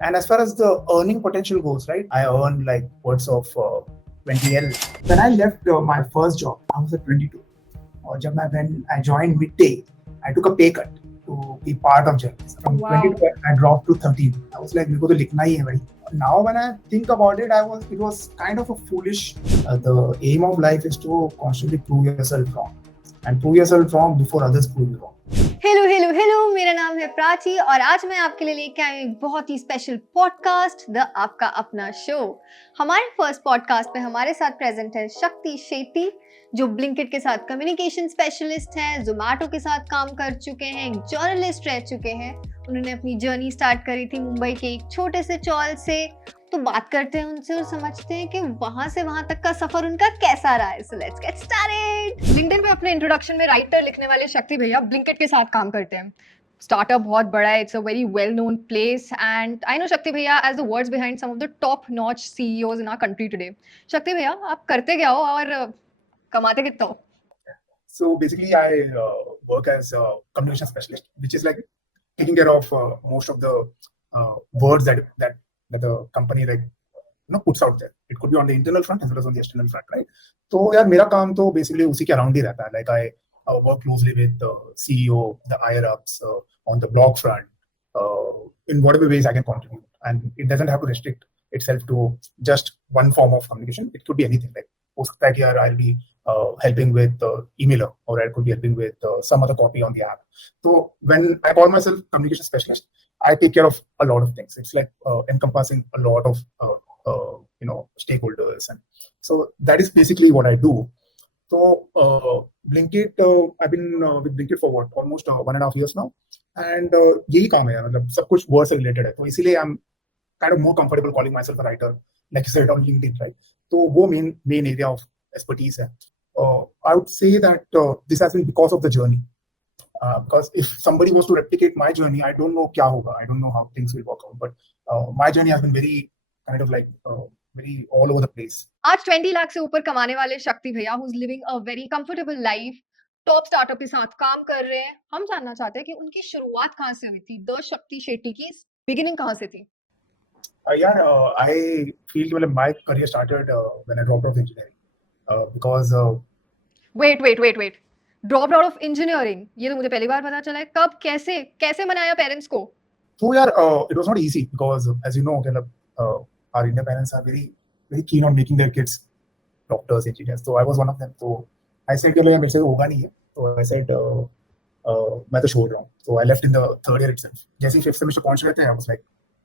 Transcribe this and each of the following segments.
And as far as the earning potential goes, right, I earn like words of 20L. When I left my first job, I was at 22. Or when I joined midday, I took a pay cut to be part of journalism. From 22, I dropped to 13. I was like, मेरे को तो लिखना ही है भाई. Now when I think about it, it was kind of a foolish. The aim of life is to constantly prove yourself wrong, and prove yourself wrong before others prove you wrong. Hello मेरा नाम है प्राची और आज मैं आपके लिए लेके आई हूँ एक बहुत ही स्पेशल पॉडकास्ट द आपका अपना शो। हमारे फर्स्ट पॉडकास्ट पे हमारे साथ प्रेजेंट है शक्ति शेट्टी, जो ब्लिंकिट के साथ कम्युनिकेशन स्पेशलिस्ट हैं, जोमैटो के साथ काम कर चुके हैं, एक जर्नलिस्ट रह चुके हैं। उन्होंने अपनी जर्नी स्टार्ट करी थी मुंबई के एक छोटे से चौल से। तो बात करते हैं उनसे और समझते हैं कि वहां से वहां तक का सफर उनका कैसा रहा है। So let's get started. LinkedIn पे अपने इंट्रोडक्शन में राइटर लिखने वाले शक्ति भैया ब्लिंकिट के साथ काम करते हैं। स्टार्टअप बहुत बड़ा है, it's a very well known place and I know Shakti bhaiya as the words behind some of the top notch CEOs in our country today. Shakti भैया, आप करते क्या हो और कमाते कितना हो? So basically, I work as a communication specialist, which is like taking care of most of the words that the company puts out there. It could be on the internal front as well as on the external front, right? So यार मेरा काम तो basically उसी के around ही रहता है. Like I work closely with the CEO, the higher ups on the blog front, in whatever ways I can contribute, and it doesn't have to restrict itself to just one form of communication. It could be anything. Like हो सकता है कि यार I'll be helping with emailer, or I could be helping with some other copy on the app. So when I call myself communication specialist, I take care of a lot of things. It's like encompassing a lot of stakeholders, and so that is basically what I do. So Blinkit, I've been with Blinkit for what, almost 1.5 years now, and यही काम है, मतलब सब कुछ work से related है, तो इसीलिए I'm kind of more comfortable calling myself a writer, like you said on LinkedIn, right? तो वो main area of expertise है. I would say that this has been because of the journey. Because if somebody was to replicate my journey, I don't know क्या होगा, I don't know how things will work out. But my journey has been very kind of like very all over the place. आज 20 लाख से ऊपर कमाने वाले शक्ति भैया who's living a very comfortable life, top startup के साथ काम कर रहे हैं। हम जानना चाहते हैं कि उनकी शुरुआत कहाँ से हुई थी, द शक्ति शेट्टी की बिगिनिंग कहाँ से थी? Yeah, I feel कि my career started when I dropped out of engineering. Because wait, dropped out of engineering, ये तो मुझे पहली बार पता चला है। कब, कैसे मनाया पेरेंट्स को? So यार it was not easy because as you know our Indian parents are very very keen on making their kids doctors, engineers. So I was one of them. So I said यार मेरे से होगा नहीं है. So I said मैं तो छोड़ रहा हूँ. So I left in the third year itself. जैसे ही fifth semester पहुंच रहे थे, I was like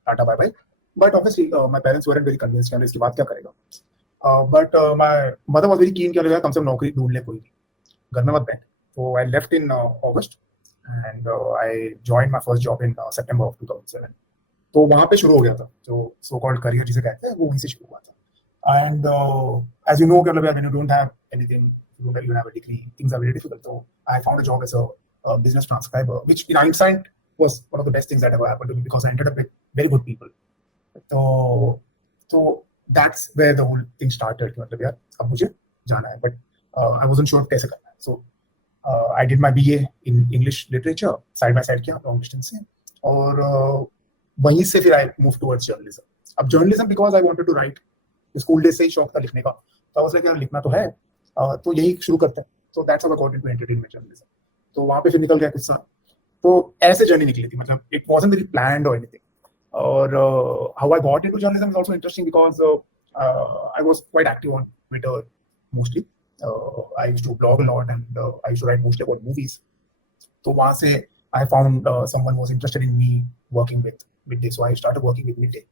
tata bye bye. But obviously my parents weren't very convinced कि इसके बाद क्या करेगा. But my mother was very keen कि कम से कम नौकरी ढूंढ ले कोई, घर में मत बैठ. So I left in August and I joined my first job in September of 2007. तो वहाँ पे शुरू हो गया था जो so called career जिसे कहते हैं, वो वहीं से शुरू हुआ था. And as you know when you don't have anything, you don't even have a degree, things are very difficult. So I found a job as a business transcriber, which in hindsight was one of the best things that ever happened to me because I ended up with very good people. So that's where the whole thing started. मतलब यार अब मुझे जाना है, but I wasn't sure कैसे करना है. So I did my BA in English literature side by side किया long distance से, और वहीं से फिर I moved towards journalism. अब journalism because I wanted to write. School days से ही शौक था लिखने का, तो I was like यार लिखना तो है, तो यही शुरू करते हैं. So that's how I got into entertainment journalism. तो वहाँ पे फिर निकल गया कुछ साल. तो ऐसे जर्नी निकली थी, मतलब it wasn't very planned or anything. और how I got into journalism is also interesting because I was quite active on Twitter mostly. I used to blog a lot and I used to write mostly about movies. तो वहाँ से I found someone was interested in me working with Midday, so I started working with Midday.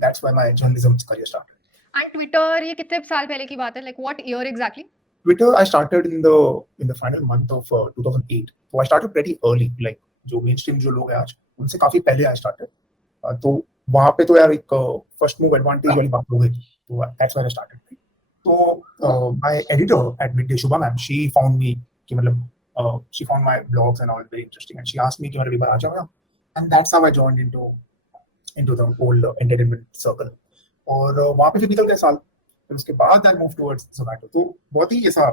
That's why my journalism career started. And Twitter, ये कितने साल पहले की बात है? Like what year exactly? Twitter I started in the final month of 2008. So I started pretty early. Like जो mainstream जो लोग हैं आज, उनसे काफी पहले I started. तो वहाँ पे तो यार एक फर्स्ट मूव एडवांटेज वाली बात हो गई. तो that's where I started. So my editor at Midday, Shubha ma'am, she found me कि मतलब she found my blogs and all very interesting, and she asked me कि मतलब एक बार आ जाओ, and that's how I joined into the whole entertainment circle. और वहाँ पे फिर निकल गए साल. फिर उसके बाद I moved towards Zomato. तो बहुत ही ऐसा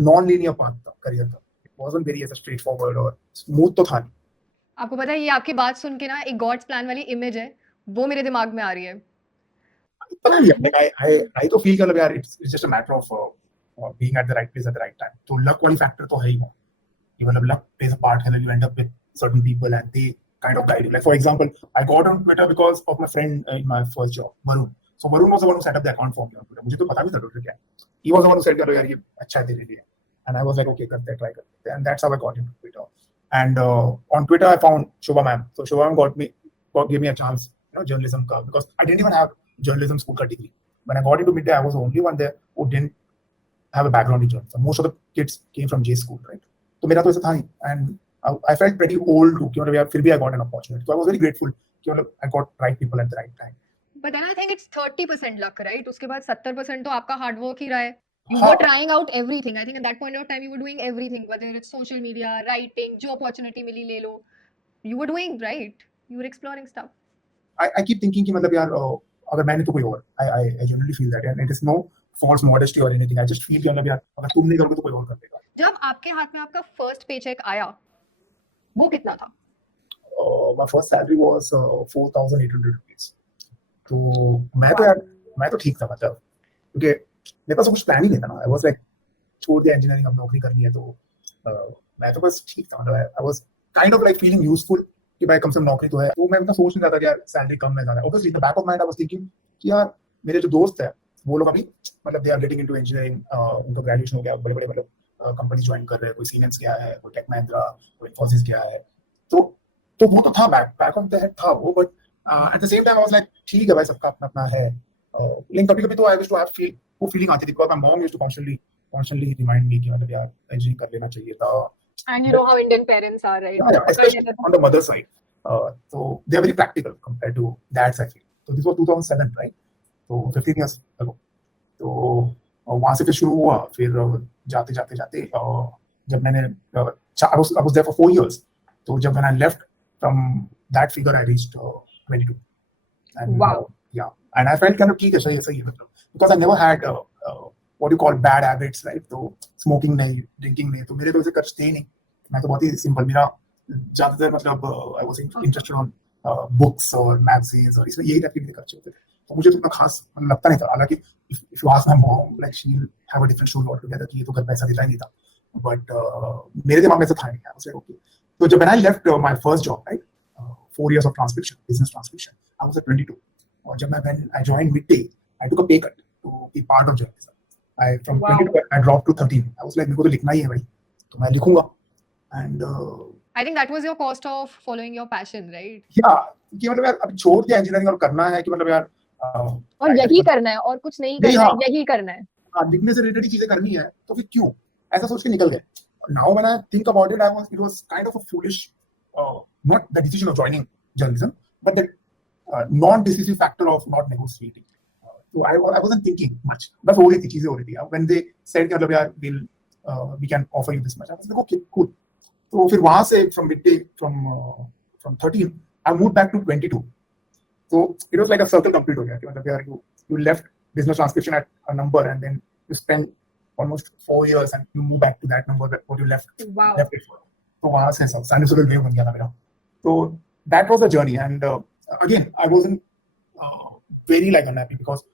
non-linear path था career का. It wasn't very ऐसा straightforward और smooth तो था नहीं. आपको पता है, ये आपकी बात सुन के ना एक गॉड्स प्लान वाली इमेज है. वो मेरे दिमाग में आ रही है। पता नहीं, like I तो feel कि मतलब यार it's just a matter of being at the right place at the right time. तो luck वाली factor तो है ही ना, कि मतलब luck plays a part, and then you end up with certain people and they kind of guide you. Like for example, I got on Twitter because of my friend in my first job, Varun. So Varun was the one who set up the account for me on Twitter. मुझे तो पता भी था Twitter क्या है. He was the one who said कि यार ये अच्छा है तेरे लिए, and I was like okay करते हैं, try करते हैं, and that's how I got into Twitter. And on Twitter I found Shubha ma'am. So Shubha ma'am gave me a chance, journalism का, because I didn't even have journalism school का degree. When I got into midday, I was the only one there who didn't have a background in journalism. Most of the kids came from J school, right? तो मेरा तो ऐसा था नहीं, and I felt pretty old too, कि मतलब यार फिर भी I got an opportunity. So I was very grateful कि मतलब I got right people at the right time. But then I think it's 30% luck, right? उसके बाद 70% तो आपका hard work ही रहा है. You हाँ. were trying out everything. I think at that point of time you were doing everything, whether it's social media, writing, जो opportunity मिली ले लो. You were doing right. You were exploring stuff. I keep thinking कि मतलब यार अगर मैंने तो कोई और, I genuinely feel that, and it is no false modesty or anything. I just feel कि मतलब यार अगर तुम नहीं करोगे तो कोई और कर देगा. जब आपके हाथ में आपका first paycheck आया, वो कितना था? My first salary was 4,800 rupees. तो मैं तो ठीक था, मतलब क्योंकि मेरे पास कुछ प्लान ही नहीं था ना. I was like छोड़ दिया इंजीनियरिंग, अब नौकरी करनी है, तो मैं तो बस ठीक था, मतलब I was kind of like feeling useful कि भाई कम से कम नौकरी तो है. तो मैं इतना सोच नहीं रहा था कि यार सैलरी कम है ज्यादा. Obviously in the back of my mind I was thinking कि यार मेरे जो दोस्त है वो लोग अभी मतलब they are getting into engineering, उनका ग्रेजुएशन हो गया, बड़े बड़े मतलब कंपनी ज्वाइन कर रहे हैं, कोई सीमेंस गया है, कोई टेक महिंद्रा, कोई इन्फोसिस गया है. तो वो तो था, बैक ऑफ द हेड था वो, but at the same time I was like ठीक है भाई, सबका अपना अपना है. लेकिन कभी कभी तो आई विश टू हैव वो फीलिंग आती थी, because my mom used to constantly remind me कि मतलब यार इंजीनियरिंग कर लेना चाहिए था. And you know how Indian parents are, right? Yeah, especially on the mother side. So they are very practical compared to dad's, I feel. So this was 2007, right? So 15 years ago. तो वहाँ से फिर शुरू हुआ, फिर जाते जाते जाते जब मैंने I was there for 4 years. तो जब when I left from that figure, I reached 22. And, Wow. Yeah, and I felt kind of ठीक है, सही है, मतलब because I never had what you call bad habits, right? तो smoking नहीं, drinking नहीं, तो मेरे तो ऐसे खर्च थे ही नहीं. मैं तो बहुत ही सिंपल, मेरा ज्यादातर मतलब I was interested on books और magazines, और इसमें यही टाइप के मेरे खर्चे होते थे. तो मुझे तो इतना खास लगता नहीं था. हालांकि if you ask my mom, like she'll have a different story altogether कि ये तो घर पैसा देता ही नहीं था. But मेरे दिमाग में ऐसा था नहीं. I was like okay. So when I left my first job, right, 4 years of transcription, business transcription, I was at 22. और जब when I joined midday, I took a pay cut to be part of journalism. From 22 I dropped to 13. I was like मेरे को तो लिखना ही है भाई, तो मैं लिखूंगा. And I think that was your cost of following your passion, right? yeah, कि मतलब यार अब छोड़ दिया इंजीनियरिंग और करना है कि मतलब यार और यही करना है और कुछ नहीं करना है, यही करना है. हाँ, लिखने से रिलेटेड चीजें करनी है, तो फिर क्यों, ऐसा सोच के निकल गए. Now when I think about it, it was kind of a foolish, not the decision of joining journalism, but the non-decisive factor of not negotiating. So I wasn't thinking much. बस हो रही थी, चीजें हो रही थी. When they said कि मतलब यार we can offer you this much, I was like okay, cool. तो फिर वहां से from midday, from 13 I moved back to 22. So it was like a circle complete हो गया कि मतलब यार you left business transcription at a number, and then you spent almost 4 years and you move back to that number that what you left it for. तो वहां से सब sinusoidal wave बन गया था मेरा. So that was the journey, and again I wasn't very like unhappy, because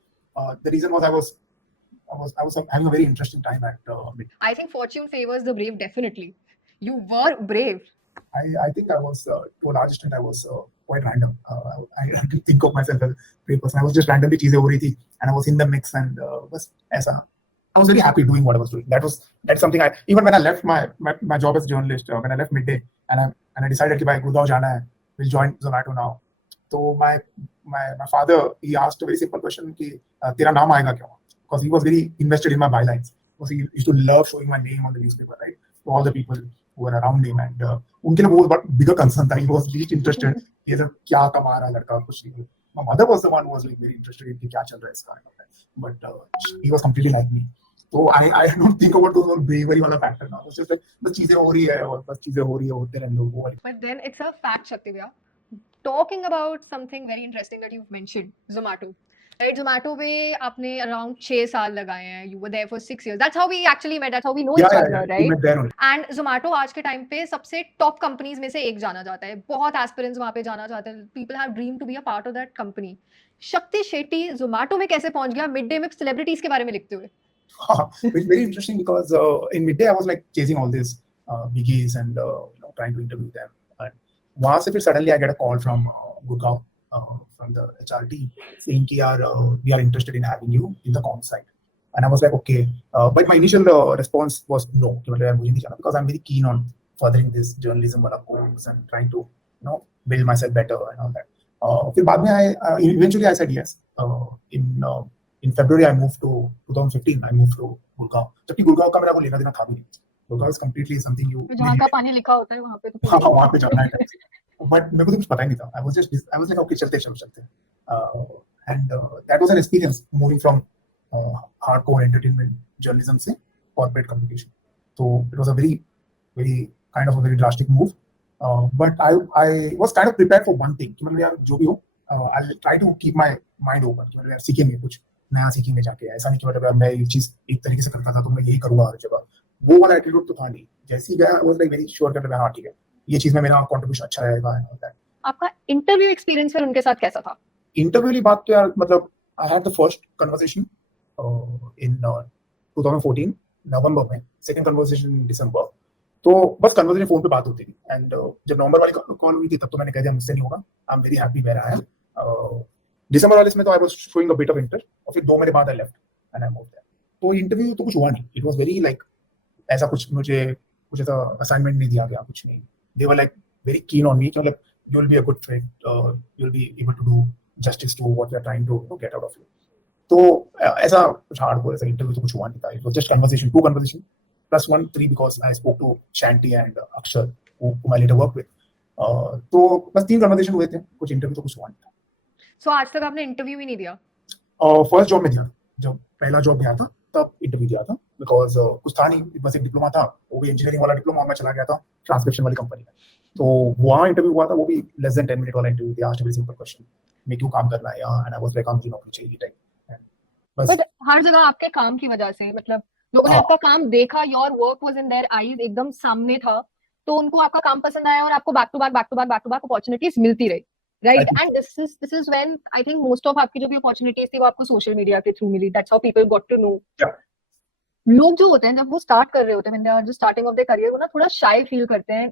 the reason was I was having a very interesting time at midday. I think fortune favors the brave, definitely. You were brave. I think I was to a large extent I was quite random. I didn't think of myself as a brave person. I was just randomly चीजें हो रही थी, and I was in the mix, and बस ऐसा. I was very happy doing what I was doing. That's something even when I left my job as a journalist, when I left midday, and I decided कि भाई गुड़गांव जाना है, will join Zomato now. So my father, he asked a very simple question कि तेरा नाम आएगा क्यों? Because he was very invested in my bylines. Because he used to love showing my name on the newspaper, right? To all the people who were around him, and उनके लिए बहुत bigger concern था. He was least interested. ये सब क्या कमा रहा है लड़का, कुछ नहीं. My mother was the one who was like very interested in कि क्या चल रहा है इसका. But he was completely like me. So I don't think about those whole bravery वाला factor now. It's just like बस चीजें हो रही है और बस चीजें हो रही है, होते रहने दो. But then it's a fact, Shakti bhaiya. Talking about something very interesting that you've mentioned, Zomato. Right, Zomato पे आपने अराउंड 6 साल लगाए हैं, you were there for 6 years, that's how we actually met, that's how we know each other, We right? met there only. And Zomato आज के time पे सबसे top companies में से एक जाना जाता है, बहुत एस्पिरेंट्स वहां पे जाना चाहते हैं, people have dream to be a part of that company. Shakti Shetty Zomato में कैसे पहुंच गया मिड डे में सेलिब्रिटीज के बारे में लिखते हुए? It's very interesting because in midday I was like chasing all these biggies and trying to interview them. And वहाँ से फिर suddenly I get a call from Gurgaon from the HR team saying कि यार we are interested in having you in the comms side. And I was like okay, but my initial response was no कि मतलब यार मुझे नहीं जाना because I'm very keen on furthering this journalism वाला course and trying to build myself better and all that. फिर बाद में eventually I said yes. In February, I moved to 2015. I moved to Gurgaon. जबकि गुड़गांव का मेरा को लेना देना था भी नहीं. Gurgaon is completely something you. जहाँ का पानी लिखा होता है वहाँ पे तो हाँ वहाँ पे जाना है. But मेरे को तो कुछ पता ही नहीं था. I was like okay चलते. And that was an experience moving from hardcore entertainment journalism से corporate communication. So it was a very drastic move. But I was kind of prepared for one thing कि मतलब यार जो भी हो, I'll try to keep my mind open कि मतलब यार सीखेंगे कुछ नया सीखेंगे जाके, ऐसा नहीं कि मतलब यार मैं ये चीज एक तरीके से करता था तो मैं यही करूंगा हर जगह, वो वाला एटीट्यूड तो था नहीं. जैसे ही गया I was like very sure कि हाँ ठीक है ये चीज में मेरा कंट्रीब्यूशन अच्छा रहेगा and all that. आपका इंटरव्यू एक्सपीरियंस फिर उनके साथ कैसा था? इंटरव्यू की बात तो यार मतलब I had the first conversation in 2014 नवंबर में, सेकंड कन्वर्सेशन इन दिसंबर. तो बस कन्वर्सेशन फोन पे बात होती थी एंड जब नवंबर वाली कॉल हुई थी तब तो मैंने कह दिया मुझसे नहीं होगा, I am very happy where I am. दिसंबर वाले इसमें तो I was showing a bit of interest और फिर 2 महीने बाद I left and I moved there. तो इंटरव्यू तो कुछ हुआ नहीं. इट वाज वेरी लाइक ऐसा कुछ ऐसा असाइनमेंट नहीं दिया गया, कुछ नहीं. They were like very keen on me कि मतलब you will be a good fit, you will be able to do justice to what we are trying to get out of you. तो ऐसा कुछ हार्डकोर ऐसा interview तो कुछ हुआ नहीं था. It was just conversation, 2 conversation plus 1 3 because I spoke to Shanti and Akshar whom I later worked with. तो बस 3 कन्वर्सेशन हुए थे, कुछ इंटरव्यू तो कुछ हुआ नहीं था. सो आज तक आपने इंटरव्यू ही नहीं दिया? फर्स्ट जॉब में दिया, जब पहला जॉब गया था तब इंटरव्यू दिया था बिकॉज कुछ था नहीं, बस एक डिप्लोमा था, वो भी इंजीनियरिंग वाला डिप्लोमा. मैं चला गया था ट्रांसक्रिप्शन वाली कंपनी में, तो वहाँ इंटरव्यू हुआ था, वो भी लेस देन 10 मिनट वाला interview. They asked very simple question, मैं क्यों काम करना है यहाँ, एंड आई वाज लाइक काम की नौकरी चाहिए टाइप. बट हर जगह आपके काम की वजह से मतलब लोगों ने आपका काम देखा, your work was in their eyes, एकदम सामने था, तो उनको आपका काम पसंद आया और आपको बैक टू बैक अपॉर्चुनिटीज मिलती रही, right? And this is when I think most of आपकी जो भी अपॉर्चुनिटीज थी वो आपको सोशल मीडिया के थ्रू मिली. That's how people got to know. लोग जो होते हैं जब वो स्टार्ट कर रहे होते हैं, when they are just starting off their career, वो ना थोड़ा शाय फील करते हैं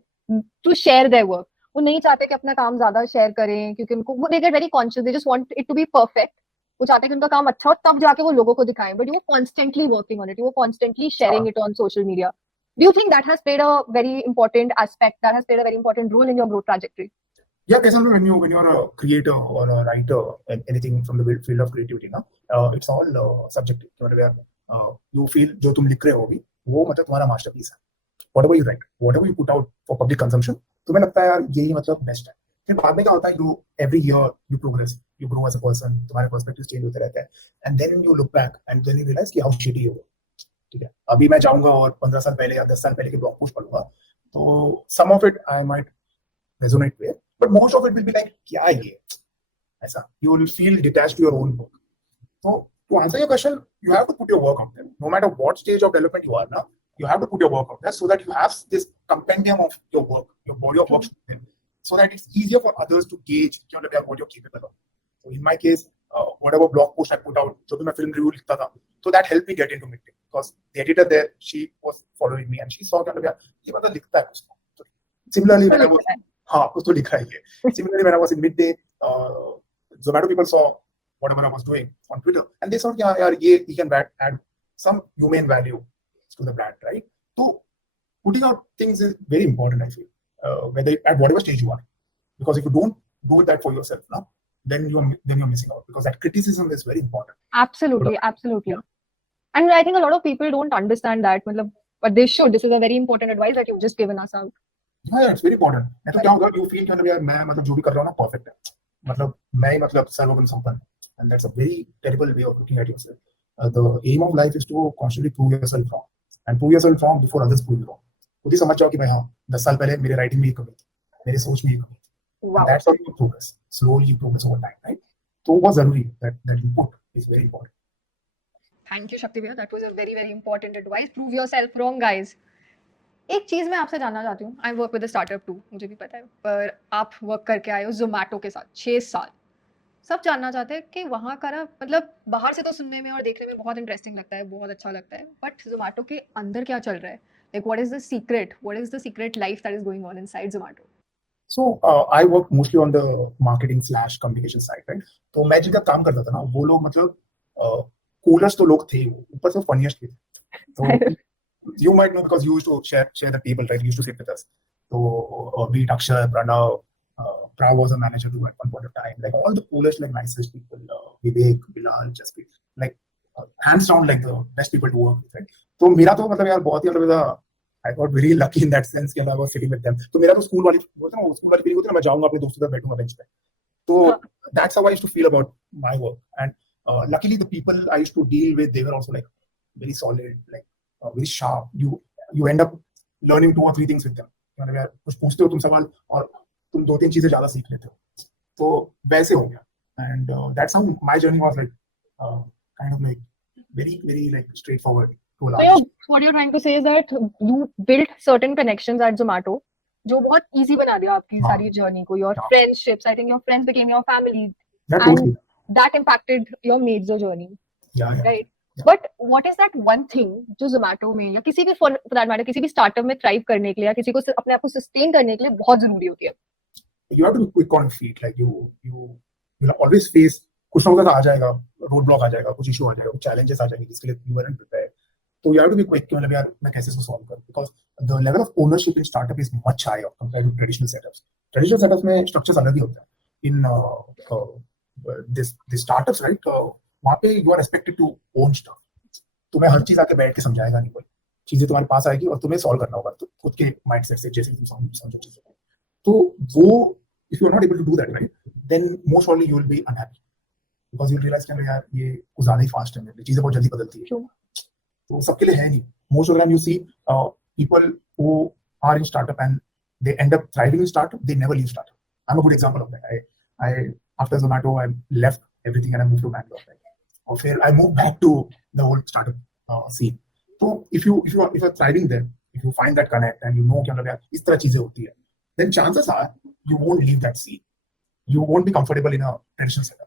टू शेयर देयर वर्क. वो नहीं चाहते कि अपना काम ज्यादा शेयर करें क्योंकि उनको वो they get very conscious, they just want it to be perfect. वो चाहते हैं कि उनका काम अच्छा हो तब जाके वो लोगों को दिखाएं, बट वो कॉन्स्टेंटली वर्किंग ऑन इट, वो constantly sharing it on social media. Do you think that has played a very important aspect, that has played a very important role in your growth trajectory? Yeah, because when you're a creator or a writer and anything from the field of creativity, ना, it's all subjective. मतलब यार you feel जो तुम लिख रहे हो अभी वो मतलब तुम्हारा मास्टरपीस है. Whatever you write, whatever you put out for public consumption, तुम्हें लगता है यार यही मतलब बेस्ट है. फिर बाद में क्या होता है, you every year you progress, you grow as a person, तुम्हारे पर्सपेक्टिव चेंज होते रहते हैं, and then you look back and then you realize कि how shitty you were. ठीक है, अभी मैं जाऊंगा और 15 साल पहले या 10 साल पहले के ब्लॉग पोस्ट पढ़ूंगा, तो some of it I might resonate with, but most of it will be like क्या है ये ऐसा. You will feel detached to your own work. So to answer your question, you have to put your work out there, no matter what stage of development you are now. You have to put your work out there so that you have this compendium of your work, your body of work, so that it's easier for others to gauge what you're capable of. So in my case, whatever blog post I put out, जो भी मैं film review लिखता था, so that helped me get into midday because the editor there, she was following me and she saw कि ये मतलब लिखता है उसको. Similarly, when I was कुछ तो लिखा है ये. Similarly, when I was in midday, Zomato people saw whatever I was doing on Twitter and they saw कि यार ये he can add some human value to the brand, right? So putting out things is very important, I feel, whether at whatever stage you are, because if you don't do that for yourself now, then you're missing out, because that criticism is very important. Absolutely. Yeah. And I think a lot of people don't understand that, but they should. This is a very important advice that you've just given us out. Yeah, it's very important. नहीं तो क्या होगा, you feel कि यार मैं मतलब जो भी कर रहा हूँ ना perfect है, मतलब मैं ही मतलब सर्वगुण संपन्न, and that's a very terrible way of looking at yourself. The aim of life is to constantly prove yourself wrong and prove yourself wrong before others prove you wrong. खुद ही समझ जाओ कि भाई हाँ 10 साल पहले मेरे राइटिंग में ये कमी थी, मेरी सोच में ये कमी थी. That's how you progress. Slowly you progress over time, right? तो वो जरूरी है, that input is very important. Thank you, Shakti भैया. That was a very very important advice. Prove yourself wrong, guys. एक चीज मैं आपसे जानना चाहती हूँ. I work with a startup too. मुझे भी पता है. पर आप वर्क करके आए हो Zomato के साथ 6 साल. सब जानना चाहते हैं कि वहाँ का ना मतलब बाहर से तो सुनने में और देखने में बहुत इंटरेस्टिंग लगता है, बहुत अच्छा लगता है, बट Zomato के अंदर क्या चल रहा है? Like what is the secret? What is the secret life that is going on inside Zomato? So I work mostly on the marketing/communication side, right? तो मैं जिनका काम करता था ना, वो लोग मतलब coolest तो लोग थे, वो ऊपर से funniest भी थे. तो you might know because you used to share the table, right? You used to sit with us. So be it Akshay, Pranav, Prav was a manager too at one point of time. Like all the coolest, like nicest people, Vivek, Bilal, Jaspreet, like hands down, like the best people to work with, right? तो मेरा तो मतलब यार बहुत ही मतलब I got very lucky in that sense कि I was sitting with them. तो मेरा तो स्कूल वाली बोलते ना, स्कूल वाली फीलिंग होती है ना, मैं जाऊंगा अपने दोस्तों के साथ बैठूंगा बेंच पे. तो that's how I used to feel about my work. And luckily the people I used to deal with, they were also like very solid, like very sharp. You end up learning 2 or 3 things with them. यार कुछ पूछते हो तुम सवाल और तुम 2-3 चीजें ज्यादा सीख लेते हो. तो वैसे हो गया. And that's how my journey was, like kind of like very like straightforward to a large extent. So what you're trying to say is that you built certain connections at Zomato जो बहुत easy बना दिया आपकी सारी journey को. Your friendships, I think your friends became your family, and that impacted your major journey. Yeah. Right. But what is that one thing जो Zomato में या किसी भी for that matter किसी भी startup में thrive करने के लिए या किसी को अपने आप को sustain करने के लिए बहुत जरूरी होती है? You have to be quick on feet. Like you'll always face कुछ ना कुछ आ जाएगा, roadblock आ जाएगा, कुछ issue आ जाएगा, कुछ challenges आ जाएंगे जिसके लिए you weren't prepared. So you have to be quick कि मतलब यार मैं कैसे इसको solve करूँ, because the level of ownership in startup is much higher compared to traditional setups. Traditional setups में structures अलग ही होता है. In this startups, right? वहाँ पे you are expected to own stuff. तुम्हें हर चीज आके बैठ के समझाएगा नहीं कोई. चीजें तुम्हारे पास आएगी और तुम्हें सॉल्व करना होगा तो खुद के माइंडसेट से, जैसे तुम समझो चीजें. तो वो if you are not able to do that, right, then most probably you will be unhappy because you realize कि यार ये कुछ ज्यादा ही फास्ट है, मेरे लिए चीजें बहुत जल्दी बदलती है. तो सबके लिए है नहीं. Most of the time you see people who are in startup and they end up thriving in startup, they never leave startup. I'm a good example of that. I after Zomato I left everything and I moved to Bangalore, right? Or I moved back to the whole startup scene. So if you are thriving there, if you find that connect and you know कि मतलब यार इस तरह चीजें होती है, then chances are you won't leave that scene. You won't be comfortable in a traditional setup.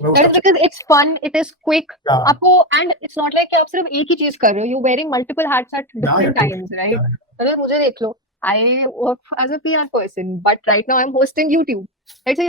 That is because it's fun, it is quick. आपको and it's not like कि आप सिर्फ एक ही चीज कर रहे हो. You're wearing multiple hats at different times, right? अगर मुझे देख लो, I work as a PR person, but right now I'm hosting YouTube. Right, so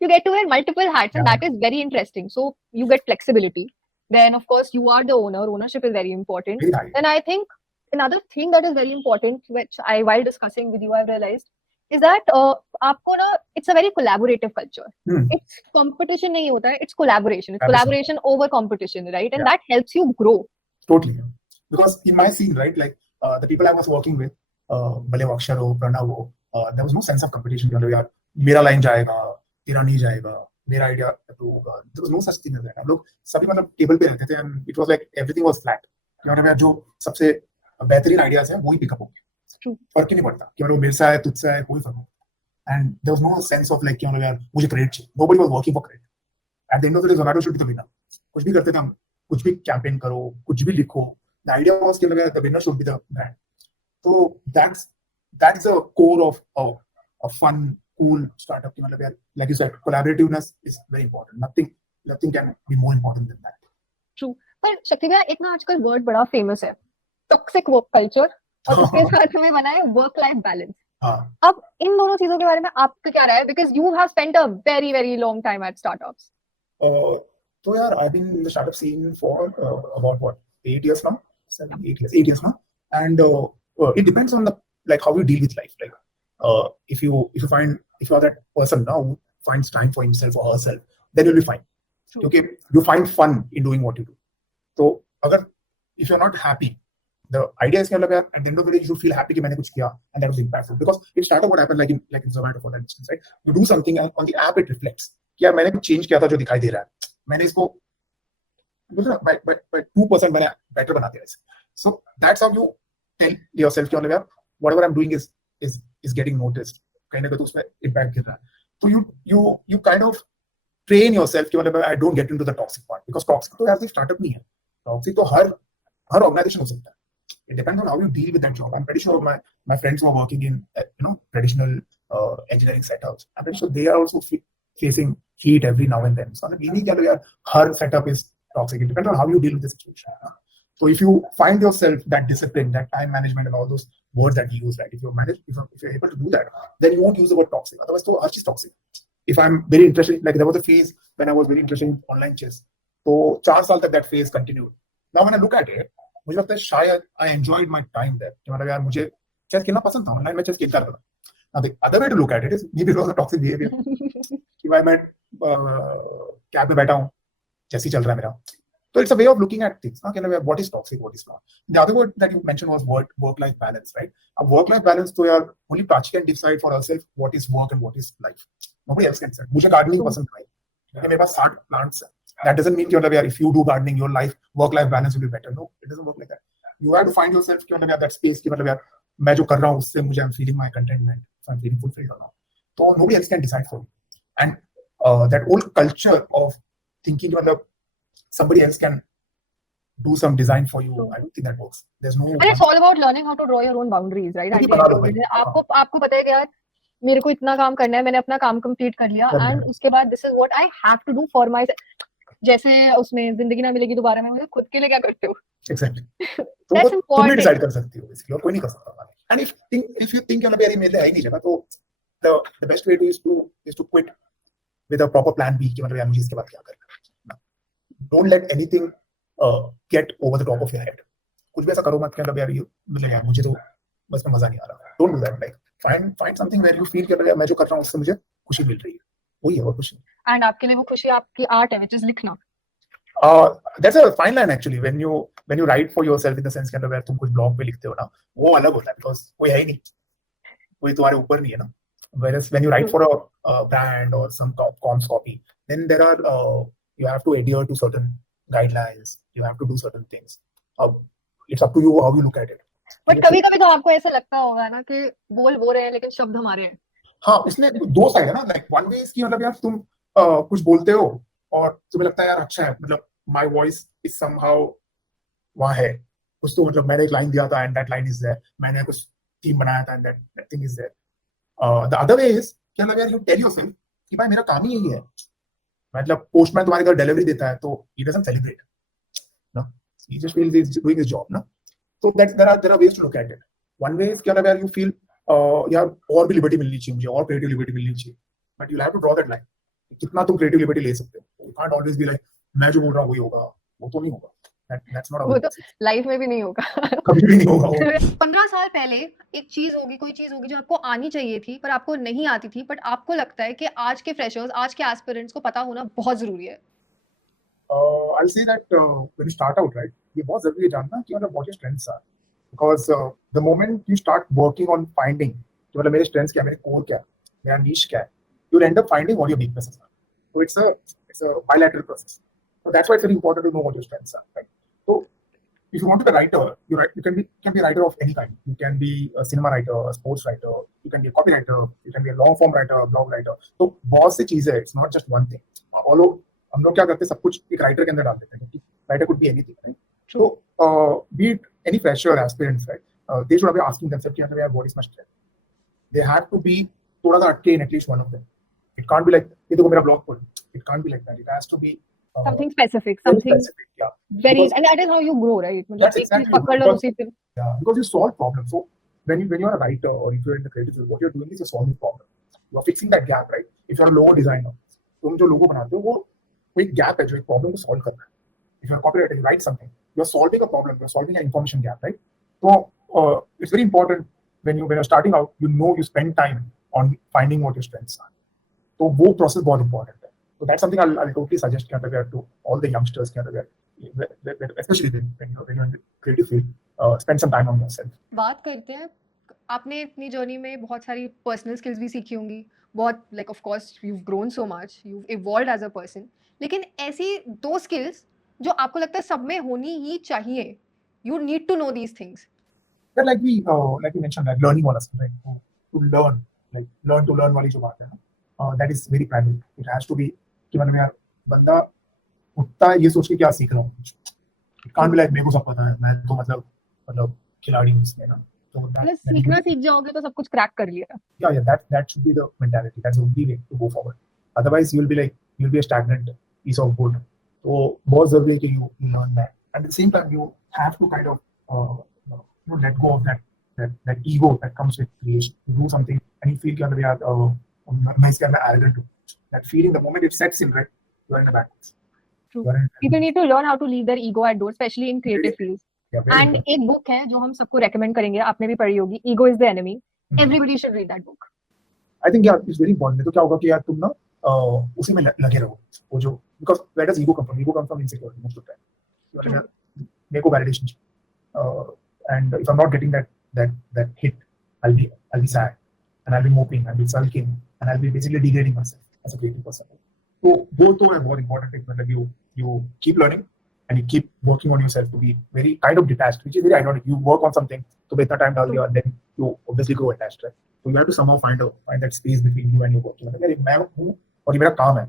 you get to wear multiple hats, and that is very interesting. So you get flexibility. Then of course you are the owner. Ownership is very important. And I think another thing that is very important, which while discussing with you, I've realized is that आपको ना it's a very collaborative culture. It's competition नहीं होता है. It's collaboration. It's collaboration over competition, right? And that helps you grow. Totally. Because in my scene, right, like the people I was working with, भले वो अक्षर हो, प्रणव हो, there was no sense of competition. मतलब यार मेरा line जाएगा, तेरा नहीं जाएगा, मेरा आइडिया अप्रूव होगा. There was no such thing as that. हम लोग सभी मतलब टेबल पे रहते थे and it was like everything was flat. मतलब यार जो सबसे बेहतरीन आइडियाज हैं वो ही पिकअप होंगे. फर्क ही नहीं पड़ता कि मतलब मेरे से आए, तुझसे आए, कोई फर्क नहीं. And there was no sense of like कि मतलब यार मुझे क्रेडिट चाहिए. Nobody was working for credit. At the end of the day, Zomato should be the winner. कुछ भी करते थे हम, कुछ भी कैंपेन करो, कुछ भी लिखो. The idea was कि मतलब यार the winner should be the brand. So that's the core of a fun, cool startup. कि मतलब यार, like you said, collaborativeness is very important. Nothing can be more important than that. True. पर शक्ति भैया एक ना आजकल वर्ड बड़ा फेमस है, टॉक्सिक वर्क कल्चर, और उसके साथ हमें बना है वर्क लाइफ बैलेंस. अब इन दोनों चीजों के बारे में आपका क्या राय है? Because you have spent a very very long time at startups. So यार, I've been in the startup scene for about what 8 years now, 8 years now, and it depends on the like how you deal with life. Like if you are that person now who finds time for himself or herself, then you'll be fine. Okay, you find fun in doing what you do. So if you're not happy, the idea is at the end of the day you should feel happy कि मैंने कुछ किया, and that was impactful. Because in startup what happened, like in Zomato for that instance, right? You do something and on the app it reflects कि यार मैंने कुछ change किया था जो दिखाई दे रहा है, मैंने इसको by 2% मैंने better बना दिया. So that's how you tell yourself कि यार whatever I'm doing is getting noticed. कहीं ना कहीं तो उसमें impact गिर रहा है. So you kind of train yourself कि मतलब I don't get into the toxic part, because toxic तो यार सिर्फ startup नहीं है, toxic तो हर organization हो सकता है. It depends on how you deal with that job. I'm pretty sure my friends who are working in traditional engineering setups, I'm pretty sure they are also facing heat every now and then. So ये नहीं कि यार हर setup is toxic. It depends on how you deal with the situation. So if you find yourself that discipline, that time management, and all those words that you use, right? If you're able to do that, then you won't use the word toxic. Otherwise, तो हर चीज toxic. If I'm very interested, like there was a phase when I was very interested in online chess. So 4 साल तक that phase continued. Now when I look at it, मुझे लगता है शायद I enjoyed my time there. कि मतलब यार मुझे चेस खेलना पसंद था, ऑनलाइन में चेस खेलता रहता. Now the other way to look at it is maybe it was a toxic behavior. कि भाई मैं कैब में बैठा हूँ, चेस ही चल रहा है मेरा. So it's a way of looking at things. Okay, what is toxic, what is not. The other word that you mentioned was work-life balance, right? A work-life balance, so yaar, only Prachi can decide for herself what is work and what is life. Nobody else can decide. मुझे gardening पसंद है. मेरे पास 60 plants हैं. That doesn't mean कि if you do gardening, your work-life balance will be better. No, it doesn't work like that. You have to find yourself कि that space कि मैं जो कर रहा हूँ उससे मुझे I'm feeling my contentment, so I'm feeling fulfilled or not. So nobody else can decide for you. And that whole culture of thinking somebody else can do some design for you. I don't think that works. There's no. And it's all about learning how to draw your own boundaries, right? आपको पता है कि यार मेरे को इतना काम करना है, मैंने अपना काम कंप्लीट कर लिया, एंड उसके बाद this is what I have to do for my, जैसे उसमें जिंदगी ना मिलेगी दोबारा में, मुझे खुद के लिए क्या करते हो. एग्जैक्टली. तो तुम डिसाइड कर सकती हो बेसिकली, और कोई नहीं कर सकता. एंड इफ यू थिंक यार मेरे लिए है नहीं जगह, तो the best way is to quit with a proper plan B कि यार मुझे इसके बाद क्या करना है. Don't let anything get over the top of your head. कुछ भी ऐसा करो मत कि यार मुझे तो बस में मजा नहीं आ रहा. Don't do that. Like find something where you feel कि मैं जो कर रहा हूँ उससे मुझे खुशी मिल रही है. वही है, और कुछ नहीं. And आपके लिए वो खुशी आपकी आर्ट है, which is लिखना. That's a fine line actually. When you write for yourself, in the sense कि तुम कुछ blog पे लिखते हो ना, वो अलग होता है, because कोई है ही नहीं, कोई तुम्हारे ऊपर नहीं है ना. Whereas when you write for a brand or some comms copy, then there are you have to adhere to certain guidelines, you have to do certain things. It's up to you how you look at it. But कभी-कभी तो आपको ऐसा लगता होगा ना कि बोल वो रहे हैं लेकिन शब्द हमारे हैं. हाँ, उसमें दो साइड है ना. Like one way is कि यार तुम कुछ बोलते हो और तुम्हें लगता है यार अच्छा है, my voice is somehow वहाँ है कुछ, तो मैंने एक लाइन दिया था and that line is there, मैंने कुछ थीम बनाया था and that thing is there. The other way is कि यार you tell yourself कि भाई मेरा काम ही यही है. पोस्टमैन तुम्हारे घर डिलीवरी देता है तो he doesn't celebrate, no, he just feels he's doing his job, no. So that there are ways to look at it. One way is where you feel यार और भी लिबर्टी मिलनी चाहिए मुझे, और क्रिएटिव लिबर्टी मिलनी चाहिए, but you'll have to draw that line. कितना तुम क्रिएटिव लिबर्टी ले सकते हो. You can't always be like मैं जो बोल रहा हूँ वही होगा, वो तो नहीं होगा. That's not वो तो लाइफ में भी नहीं होगा. कभी भी नहीं होगा. 15 साल पहले एक चीज होगी, कोई चीज होगी जो आपको आनी चाहिए थी पर आपको नहीं आती थी, बट आपको लगता है कि आज के फ्रेशर्स, आज के एस्पिरेंट्स को पता होना बहुत जरूरी है. I'll say that when you start out, right, ये बहुत जरूरी है जानना कि what your strengths are, because the moment you start working on finding कि मेरे strengths क्या है, मेरे core क्या है, मेरा niche क्या है, you'll end up finding what your weaknesses are. So it's a bilateral process. So that's why it's very important to know what your strengths are, right? So if you want to be a writer, you can be a writer of any kind. You can be a cinema writer, a sports writer, you can be a copywriter, you can be a long form writer, a blog writer. तो बहुत सी चीजें हैं, it's not just one thing. All हम लोग क्या करते हैं, सब कुछ एक राइटर के अंदर डाल देते हैं, writer could be anything, right? So be it any fresher or aspirants, right? They should be asking themselves कि what is my strength? They have to be थोड़ा सा अटके in at least one of them. It can't be like ये देखो मेरा blog खोल. It can't be like that. It has to be something specific, something specific, yeah. Very, and that is how you grow, right? That's exactly because you solve problems. So when you're a writer or if you're in the creative field, what you're doing is you're solving problems. You're fixing that gap, right? If you're a logo designer, तुम जो logo बनाते हो वो एक gap है जो एक problem को solve कर रहा है. If you're a copywriter, you write something, you're solving a problem, you're solving an information gap, right? So it's very important when you're starting out, you spend time on finding what your strengths are. So वो process बहुत important है. So that's something I'll totally suggest to all the youngsters, especially when you're in the creative field, spend some time on yourself. बात करते हैं, आपने अपनी journey में बहुत सारी पर्सनल स्किल्स भी सीखी होंगी, बहुत like of course you've grown so much, you've evolved as a person, लेकिन ऐसी 2 स्किल्स जो आपको लगता है सब में होनी ही चाहिए, you need to know these things. But like we mentioned, like learning वाला skill, right? To learn वाली जो बात है ना, that is very primary. It has to be कि मतलब यार बंदा उठता है ये सोच के क्या सीख रहा हूँ, कांट बी लाइक मेरे को सब पता है, मैं तो मतलब खिलाड़ी हूँ इसमें ना, तो मतलब सीखना सीख जाओगे तो सब कुछ क्रैक कर लिया। yeah, that should be the mentality. That's the only way to go forward. Otherwise, you'll be a stagnant piece of wood. So, बहुत जरूरी है कि you learn that. At the same time, you have to kind of let go of that ego that comes with creation. You do something and you feel कि अगर यार मैं इसके अंदर arrogant हूँ. That feeling, the moment it sets in, right, you are in the back. True. People need to learn how to leave their ego at door, especially in creative fields. And एक book है जो हम सबको recommend करेंगे, आपने भी पढ़ी होगी, Ego is the Enemy. Everybody should read that book. I think yeah, it's very important. तो क्या होगा कि यार तुम ना उसी में लगे रहो, वो जो because where does ego come from? Ego comes from insecurity most of the time. मेरे को validation and if I'm not getting that hit, I'll be sad and I'll be moping, I'll be sulking and I'll be basically degrading myself as a creative person. So both are very important. Like you keep learning and you keep working on yourself to be very kind of detached, which is very ironic. You work on something, so इतना time डाल दिया, then you obviously grow attached, right? So you have to somehow find that space between you and your work. मतलब यार मैं हूँ और ये मेरा काम है.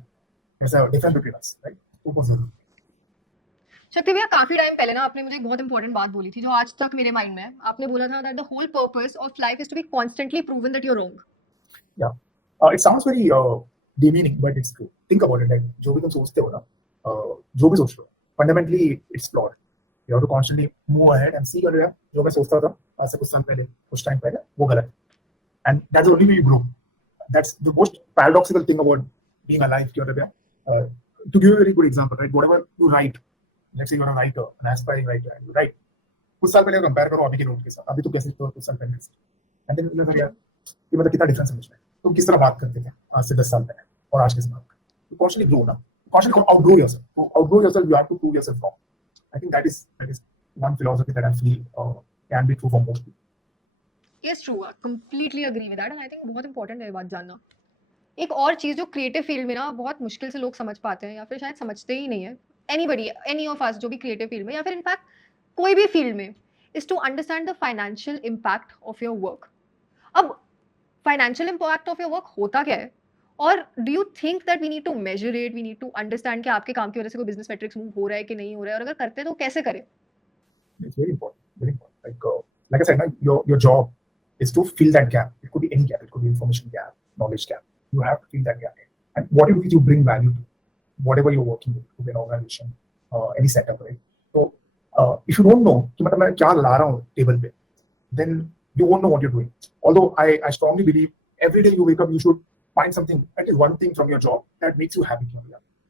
There's a difference between us, right? तो वो जरूरी. शक्ति भैया, काफी टाइम पहले ना आपने मुझे एक बहुत इंपॉर्टेंट बात बोली थी जो आज तक मेरे माइंड में है. आपने बोला था that the whole purpose of life is to be constantly proven that you're wrong. Yeah, it sounds very demeaning, but it's true. Think about it. Like जो भी तुम सोचते हो ना, जो भी सोच रहे हो, fundamentally it's flawed. You have to constantly move ahead and see कि यार जो मैं सोचता था आज से कुछ साल पहले, कुछ टाइम पहले, वो गलत. And that's the only way you grow. That's the most paradoxical thing about being alive. To give you a very good example, right? Whatever you write, let's say you're a writer, an aspiring writer, and you write. कुछ साल पहले compare करो अभी के note के साथ, अभी तो कैसे तो कुछ साल पहले से. And then यार ये मतलब कितना डिफरेंस है मुझमें. तुम किस तरह बात करते थे आज से 10 साल पहले और आज कैसे बात करते हो. You constantly grow ना. You constantly outgrow yourself. To outgrow yourself, you have to prove yourself wrong. I think that is one philosophy that I feel can be true for most people. Yes, true. I completely agree with that, and I think बहुत important है ये बात जानना. एक और चीज जो creative field में ना बहुत मुश्किल से लोग समझ पाते हैं या फिर शायद समझते ही नहीं है, एनीबडी, एनी ऑफ अस जो भी क्रिएटिव फील्ड में या फिर इनफैक्ट कोई भी फील्ड में, is to understand the financial impact of your work. अब financial impact of your work होता क्या है, और do you think that we need to measure it, we need to understand कि आपके काम की वजह से कोई बिजनेस मैट्रिक्स मूव हो रहा है कि नहीं हो रहा है, और अगर करते हैं तो कैसे करें. It's very important, very important. Like I said, your job is to fill that gap. It could be any gap. It could be information gap, knowledge gap. You have to fill that gap. And what it is you bring value to, whatever you're working with, could be an organization, any setup, right? So, if you don't know कि मतलब मैं क्या ला रहा हूँ table पे, then you won't know what you're doing. Although I strongly believe every day you wake up, you should find something, at least one thing from your job that makes you happy.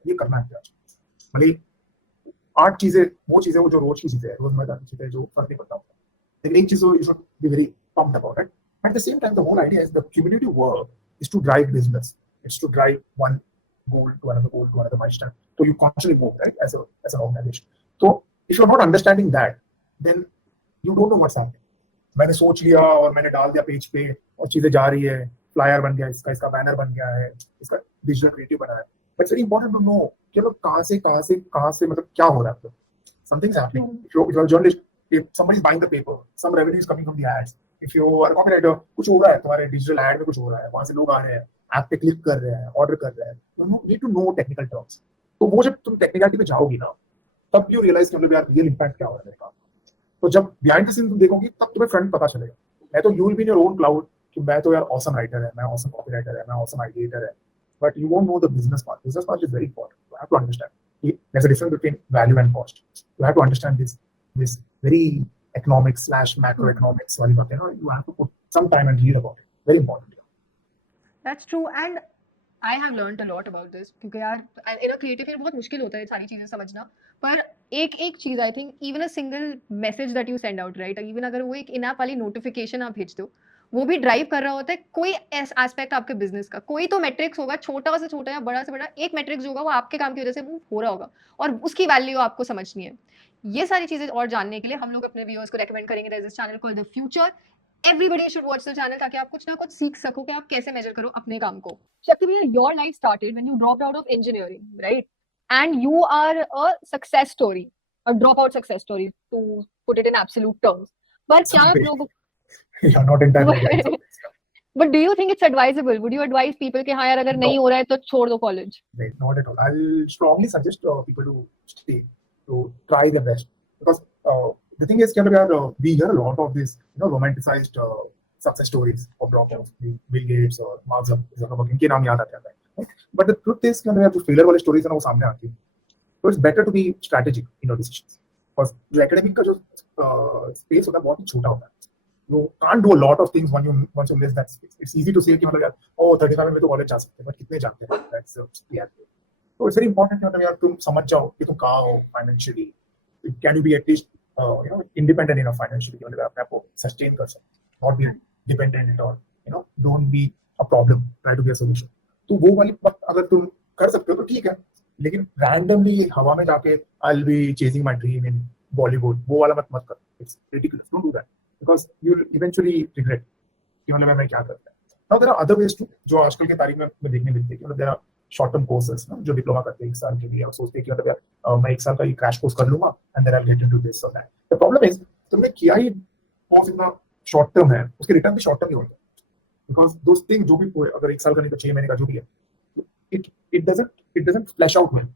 ये करना है आज. भले 8 चीजें वो जो रोज की चीजें हैं, रोजमर्रा की चीजें जो फर्क नहीं पड़ता. लेकिन एक चीज you should be very pumped about it. At the same time, the whole idea is the cumulative work is to drive business. It's to drive one goal to another milestone. So you constantly move, right, as an organization. So if you're not understanding that, then you don't know what's happening. मैंने सोच लिया और मैंने डाल दिया page पे और चीजें जा रही है, फ्लायर बन गया, इसका बैनर बन गया है, इसका डिजिटल क्रिएटिव बना है. But it's very important to know कि लोग कहाँ से मतलब क्या हो रहा है. Something's happening. If you're a journalist, if somebody is buying the paper, some revenue is coming from the ads. If you are a copywriter, कुछ हो रहा है तुम्हारे डिजिटल एड में, कुछ हो रहा है, वहां से लोग आ रहे हैं, ऐप पे क्लिक कर रहे हैं, ऑर्डर कर रहे हैं. You need to know technical terms. तो वो जब तुम टेक्निकलिटी पे जाओगी ना, तब यू रियलाइज कि मतलब यार रियल इम्पैक्ट क्या हो रहा है मेरे काम. तो जब बिहाइंड द सीन तुम देखोगी तब तुम्हें फ्रंट पता चलेगा. मैं तो you will be in your own cloud कि मैं तो यार ऑसम राइटर है, मैं ऑसम कॉपीराइटर है, मैं ऑसम आइडिएटर है, but you won't know the business part. Business part is very important. You have to understand there's a difference between value and cost. You have to understand this very economics / macroeconomics वाली बातें ना. You have to put some time and read about it. Very important. That's true, and I have learned a lot about this क्योंकि यार in a creative field बहुत मुश्किल होता है सारी चीजें समझना. पर एक चीज I think, even a single message that you send out, right, even अगर वो एक इन ऐप वाली नोटिफिकेशन आप भेज दो, वो भी ड्राइव कर रहा होता है कोई एस्पेक्ट आपके बिजनेस का. कोई तो मैट्रिक्स होगा, छोटा से छोटा या बड़ा से बड़ा एक मैट्रिक्स होगा, वो आपके काम की वजह से मूव हो रहा होगा और उसकी वैल्यू आपको समझनी है. ये सारी चीजें और जानने के लिए हम लोग अपने व्यूअर्स को रेकमेंड करेंगे this channel called the future. Everybody should watch the channel ताकि आप कुछ ना कुछ सीख सको कि आप कैसे मेजर करो अपने काम को. शक्ति भैया, your life started when you dropped out of engineering, right, and you are a success story, a drop out success story to put it in absolute terms. पर क्या आप लोग Yeah, not entirely right. But do you think it's advisable? Would you advise people कि हाँ यार अगर नहीं हो रहा है तो छोड़ दो college? Right, not at all. I'll strongly suggest people to stay, to try their best, because the thing is, we hear a lot of this, romanticized success stories of dropouts, Bill Gates or Mark Zuckerberg, इनके नाम याद आते हैं, right? But the truth is कि जो failure वाले stories हैं ना वो सामने आती हैं. So it's better to be strategic in your decisions, because जो academic का जो space होता है बहुत ही छोटा होता है. You can't do a lot of things once you miss that space. It's easy to say कि मतलब यार 35 में तो कॉलेज जा सकते हैं, but कितने जाते हैं? That's reality. So it's very important कि मतलब यार तुम समझ जाओ कि तुम कहाँ हो financially. Can you be at least independent enough financially कि मतलब अपने आप को sustain कर सकते, not be dependent, or don't be a problem. Try to be a solution. तो वो वाली बात अगर तुम कर सकते हो तो ठीक है, लेकिन randomly हवा में जाके I'll be chasing my dream in Bollywood, वो वाला मत कर. It's ridiculous. Don't do that. Because you'll eventually regret कि मतलब मैं क्या करता है. Now there are other ways too, जो आजकल के तारीख में देखने मिलते हैं कि मतलब there are short term courses ना, जो डिप्लोमा करते हैं 1 साल के लिए और सोचते हैं कि मतलब यार मैं 1 साल का ये क्रैश कोर्स कर लूंगा and then I'll get into this or that. The problem is तुमने किया ही कोर्स इतना शॉर्ट टर्म है, उसके रिटर्न भी शॉर्ट टर्म ही होंगे, because those things जो भी अगर 1 साल का नहीं तो 6 महीने का जो भी है, it doesn't flesh out well.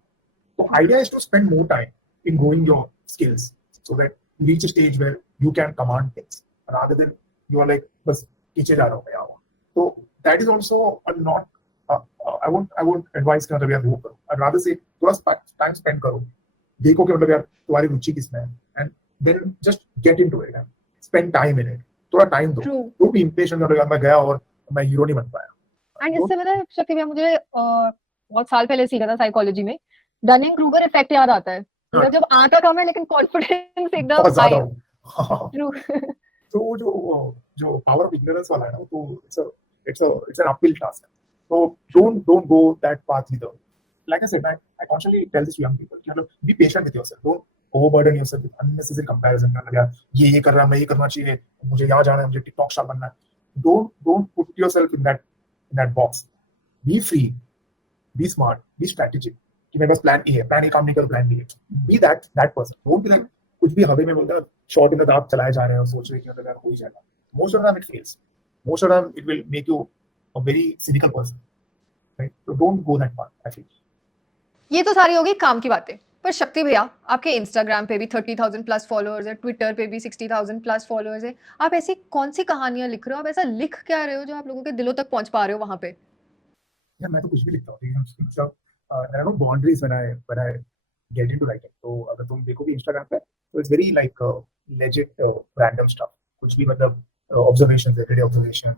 So idea is to spend more time in growing your skills so that you reach a stage where you can command things rather than you are like बस पीछे जा रहा हूँ यार. So that is also a not. I won't advise कि मतलब यार वो करो. I'd rather say थोड़ा time spend करो, देखो कि मतलब यार तुम्हारी रुचि किसमें है, and then just get into it and spend time in it. थोड़ा time दो. Don't be impatient कि मतलब यार मैं गया और मैं हीरो नहीं बन पाया. And इससे पता है शक्ति भैया, मुझे बहुत साल पहले सीखा था साइकोलॉजी में, डनिंग क्रूगर इफेक्ट याद आता है. जब आता कम है लेकिन कॉन्फिडेंस एकदम हाई. ट्रू. तो वो जो पावर ऑफ इग्नोरेंस वाला है ना, तो it's an uphill task. So don't go that path either. Like I said, I constantly tell this to young people, be patient with yourself. Don't overburden yourself with unnecessary comparison. यार ये कर रहा है, मैं ये करना चाहिए, मुझे यहाँ जाना है, मुझे टिकटॉक स्टार बनना है. Don't put yourself in that box. Be free, be smart, be strategic. कि मेरे पास प्लान ए काम नहीं करो, प्लान बी है. Be that person. Don't be like कुछ भी हवा में बोलता शॉट इन द डार्क चलाए जा रहे हैं और सोच रहे कि मतलब यार हो ही जाएगा. Most of the time it fails. Most of the time it will make you a very cynical person. Right? So don't go that path, I feel. ये तो सारी होगी काम की बातें, पर शक्ति भैया आपके इंस्टाग्राम पे भी 30,000 प्लस फॉलोअर्स है, ट्विटर पे भी 60,000 प्लस फॉलोअर्स है. आप ऐसी कौन सी कहानियां लिख रहे हो, आप ऐसा लिख क्या रहे हो जो आप लोगों के दिलों तक पहुंच पा रहे हो वहां पे? यार मैं तो कुछ भी लिखता हूँ. There are no boundaries when I get into writing. तो अगर तुम देखोगे इंस्टाग्राम पे, तो it's very like legit random stuff. कुछ भी मतलब observations, everyday observation,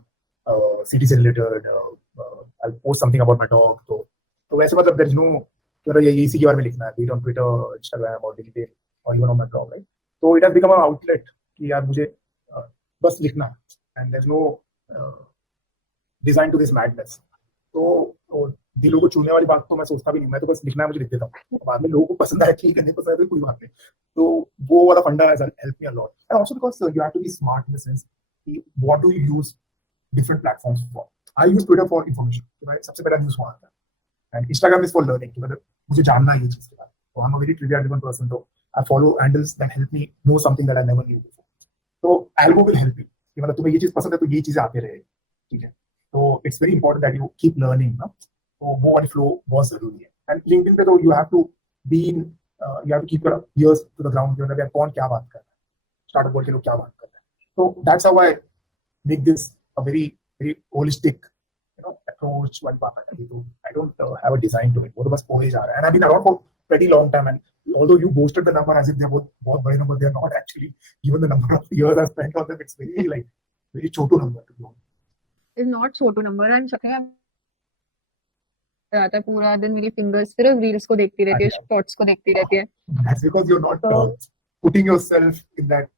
city से related. I'll post something about my dog. तो वैसे मतलब there is no ये इसी के बारे में लिखना है, be it on Twitter, Instagram or LinkedIn or even on my blog, right? So it has become an outlet कि यार मुझे बस लिखना है, and there's no design to this madness. तो दिलों को छूने वाली बात तो मैं सोचता भी नहीं, मैं तो बस लिखना है, मुझे लिख देता हूँ. बाद में लोगों को पसंद आया ठीक है, नहीं पसंद आया तो कोई बात नहीं. तो वो वाला फंडा has helped me a lot. And also because you have to be smart in the sense what do you use different platforms for. I use Twitter for information. सबसे पहला न्यूज़ वहाँ आता है. And Instagram is for learning. मतलब मुझे जानना है ये चीज़ के बारे में. So I'm a very trivia driven person. So I follow handles that help me know something that I never knew before. So algo will help you. कि मतलब तुम्हें ये चीज़ पसंद है तो ये चीज़ें आते रहे. ठीक है. So it's very important that you keep learning. ना? तो वो वाली फ्लो बहुत जरूरी है. And LinkedIn पे तो you have to be in, you have to keep your ears to the ground. मतलब यार कौन क्या बात कर रहा है. स्टार्टअप वर्ल्ड के लोग क्या बात कर रहे हैं. So that's how I make this a very very holistic approach वाली बात है. तो I don't have a design to it. वो तो बस हो ही जा रहा है. And I've been around for pretty long time. And although you boasted the number as if they're बहुत बड़े number, they're not actually. Even the number of years I've spent on them, it's very like very Chhotu number to be honest. It's not Chhotu number. And शक्ति आता है पूरा दिन मेरी fingers सिर्फ reels को देखती रहती है, शॉर्ट्स को देखती रहती है. That's because you're not putting yourself in that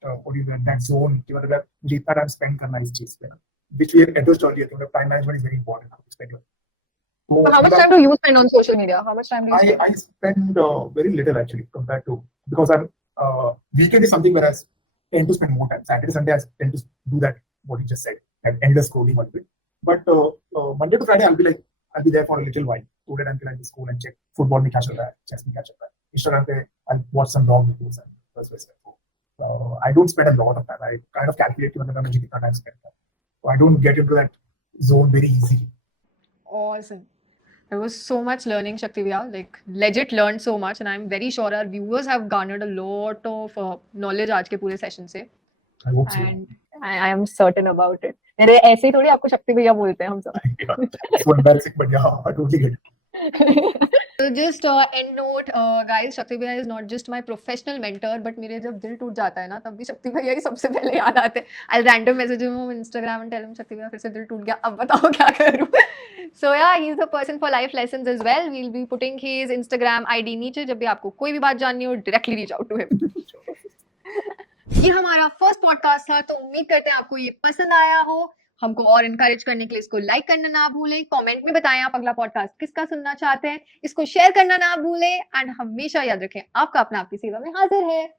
that zone कि मतलब मुझे इतना टाइम स्पेंड करना है इस चीज पे, which we addressed earlier. मतलब time management is very important. How to spend your. So how much time do you spend on social media? How much time do you spend? I spend very little actually compared to, because I'm weekend is something where I tend to spend more time. Saturday, Sunday I tend to do that what you just said, that endless scrolling one bit. But Monday to Friday I'll be there for a little while. Through that until I go school and check football में क्या चल रहा है, chess में क्या चल रहा है. Instagram पे I'll watch some dog videos and first. I don't spend a lot of time. I kind of calculate कि मतलब मैं मुझे कितना time spend करता. So I don't get into that zone very easily. Awesome. There was so much learning, Shakti Bhaiya. Like legit learned so much, and I'm very sure our viewers have garnered a lot of knowledge आज के पूरे session से. I hope so. And I am certain about it. अरे ऐसे ही थोड़ी आपको शक्ति भैया बोलते हैं हम सब. Yeah, so embarrassing, but yeah, I totally get it. So just end note, guys, शक्ति भैया is not just my professional mentor, but मेरे जब दिल टूट जाता है ना, तब भी शक्ति भैया ही सबसे पहले याद आते हैं. I'll random message him on Instagram and tell him शक्ति भैया फिर से दिल टूट गया, अब बताओ क्या करूँ. So yeah, he's the person for life lessons as well. We'll be putting his Instagram ID नीचे, जब भी आपको कोई भी बात जाननी हो, directly reach out to him. ये हमारा फर्स्ट पॉडकास्ट था, तो उम्मीद करते हैं आपको ये पसंद आया हो. हमको और इनकरेज करने के लिए इसको लाइक करना ना भूलें. कमेंट में बताएं आप अगला पॉडकास्ट किसका सुनना चाहते हैं. इसको शेयर करना ना भूलें. एंड हमेशा याद रखें, आपका अपना आपकी सेवा में हाजिर है.